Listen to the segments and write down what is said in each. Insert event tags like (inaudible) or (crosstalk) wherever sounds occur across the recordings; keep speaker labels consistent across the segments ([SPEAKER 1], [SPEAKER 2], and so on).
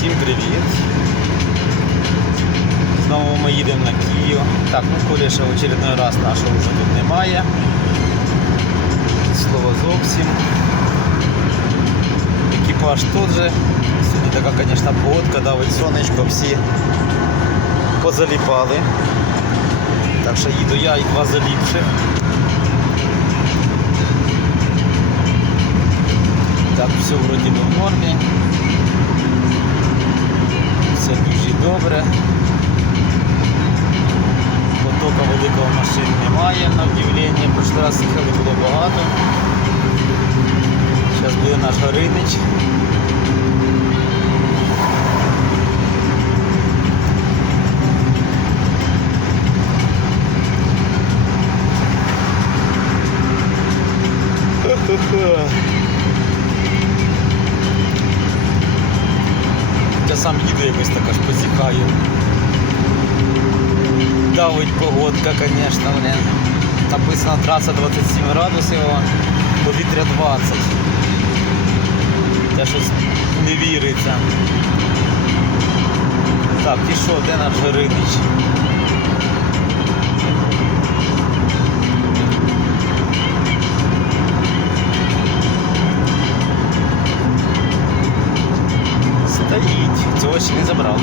[SPEAKER 1] Всім привіт! Знову ми їдемо на Київ. Так, ну Куліша в очередной раз нашого вже тут немає. Слова зовсім. Екіпаж тут же. Сьогодні така, звісно, погодка, давить сонечко, всі позаліпали. Так що їду я і два заліпших. Так, все вроді в нормі. Все дуже добре. Потока великого машин немає, на удивлення. Прошлий раз їхали було багато. Зараз буде наш Горинич. Я сам їду якось така ж позіхаю. Давить погодка, звісно, блін. Написано траса 27 градусів, повітря 20. Я щось не віриться. Так, і що, де наш Горинич? Цього не забрали.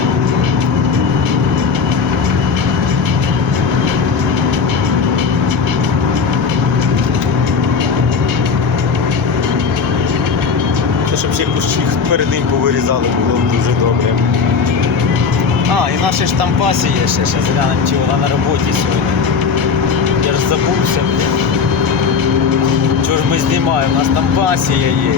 [SPEAKER 1] Це щоб ще кущі перед ним повирізали, було б дуже добре. А, і наші ж там пасі є ще, ще глянемо, чи вона на роботі сьогодні. Я ж забувся, блін. Чого ж ми знімаємо? У нас там пасія є.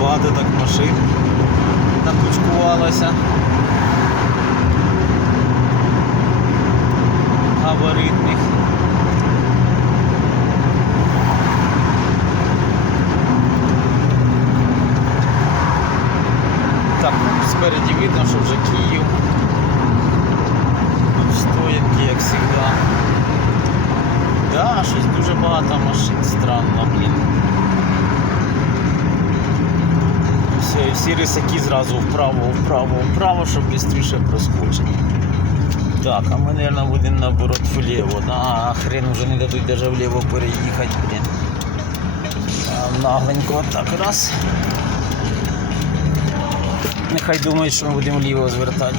[SPEAKER 1] Багато так машин накучкувалося. Габаритних. Так, спереді видно, що вже Київ. Стоянки, як завжди. Да, щось дуже багато машин, странно, блін. Все, і всі рисаки зразу вправо, вправо, вправо, щоб швидше проскочити. Так, а ми, мабуть, будемо наоборот вліво. А, хрен вже не дадуть навіть вліво переїхати, блін. Нагленько так раз. Нехай думають, що ми будемо вліво звертати.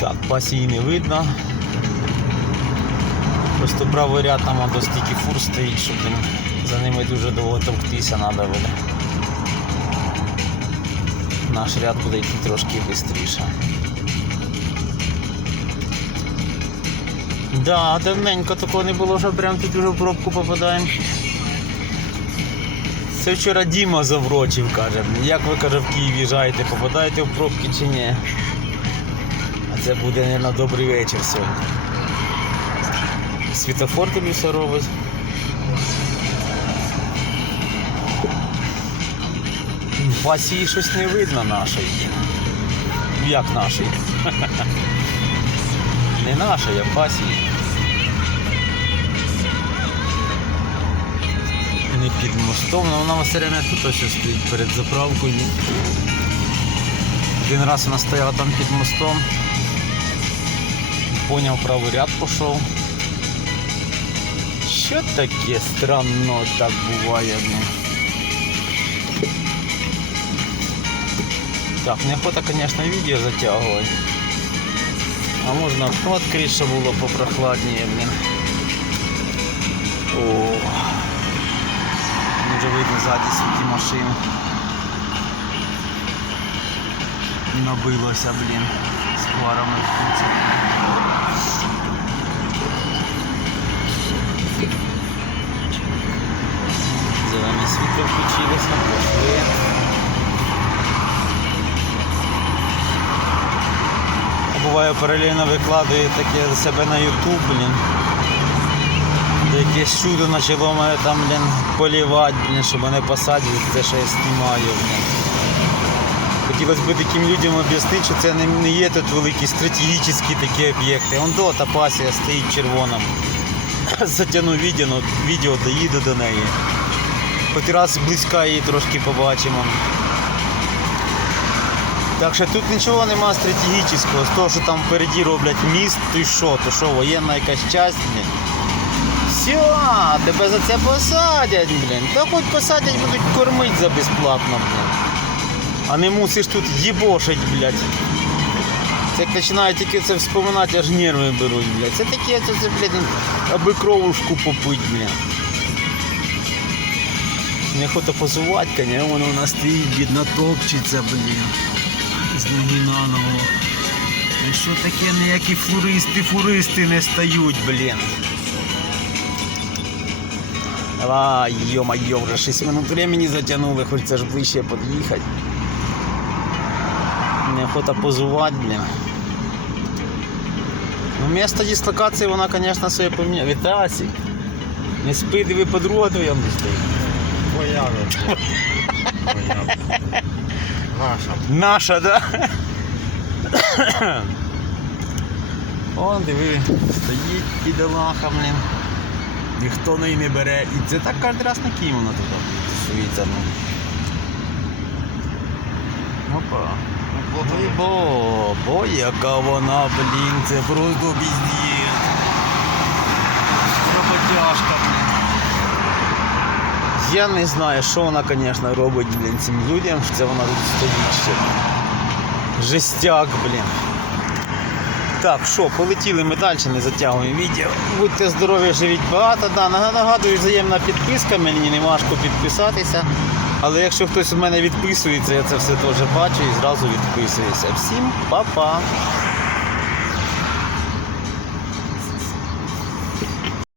[SPEAKER 1] Так, пасії не видно. Просто правий ряд там до стільки фур стоїть, щоб за ними дуже довго товктися треба буде. Наш ряд буде йти трошки швидше. Да, давненько такого не було, що прям тут вже в пробку попадаємо. Це вчора Діма заврочив, каже. Як ви каже, в Київ їжджаєте, попадаєте в пробки чи ні? А це буде, мабуть, добрий вечір сьогодні. Світофор тобі все робить. Пасії щось не видно нашої. Ну, Як нашої? (laughs) Не нашої, а пасії. Не під мостом, але вона все время тут ось стоїть перед заправкою. Один раз вона стояла там під мостом. Поняв, правий ряд пішов. Що таке странно так буває? Ну? Так, неохота, конечно, відео затягувати. А можна відкрити, щоб було попрохладніше, блін. О. Вже видно ззаді скільки машин. Набилося, блін, з кінці. Зелене світло включилося, Буває паралельно викладаю таке себе на YouTube, блін. Якесь чудо почало мене там, блін, полівати, блін, щоб мене посадити, те, що я знімаю, блін. Хотілося б таким людям об'яснити, що це не, є тут великі стратегічні такі об'єкти. Он до пасія стоїть червоним. (coughs) Затягну відео, відео доїду до неї. Хоч раз близька її трошки побачимо. Так що тут нічого нема стратегічного. З того, що там впереді роблять міст, то що, то що, воєнна якась часть, блін. Все, тебе за це посадять, блін. Та хоч посадять, будуть кормити за безплатно, блін. А не мусиш тут їбошить, блядь. Це як починаю тільки це вспоминати, аж нерви беруть, блядь. Це таке, це, це блядь, аби кровушку попить, блядь. Неохота позувати, конечно, воно у нас стоїть, бідно топчеться, блін. З ноги на. І що таке ніякі флористи, фуристи не стають, блін. Давай, ё-моё, вже 6 минут времени затягнули, хоч це ж ближче під'їхати. Неохота позувати, блін. Ну, місто дислокації вона, звісно, своє поміняла. Вітасик. Не спи, диви подруга твоя не стоїть.
[SPEAKER 2] Твоя. (laughs) Наша.
[SPEAKER 1] Наша, да? О, диви, стоїть бідолаха, блін. Ніхто неї не бере. І це так кожен раз на Київ вона туди тусується. Ну. Опа. Ой, бо, бо, яка вона, блін, це просто піздець. Роботяжка. Я не знаю, що вона, звісно, робить, блін, цим людям, це вона тут стоїть ще. Жестяк, блін. Так, що, полетіли ми далі, не затягуємо відео. Будьте здорові, живіть багато. Да, нагадую, взаємна підписка, мені не важко підписатися. Але якщо хтось у мене відписується, я це все теж бачу і зразу відписуюся. Всім па-па!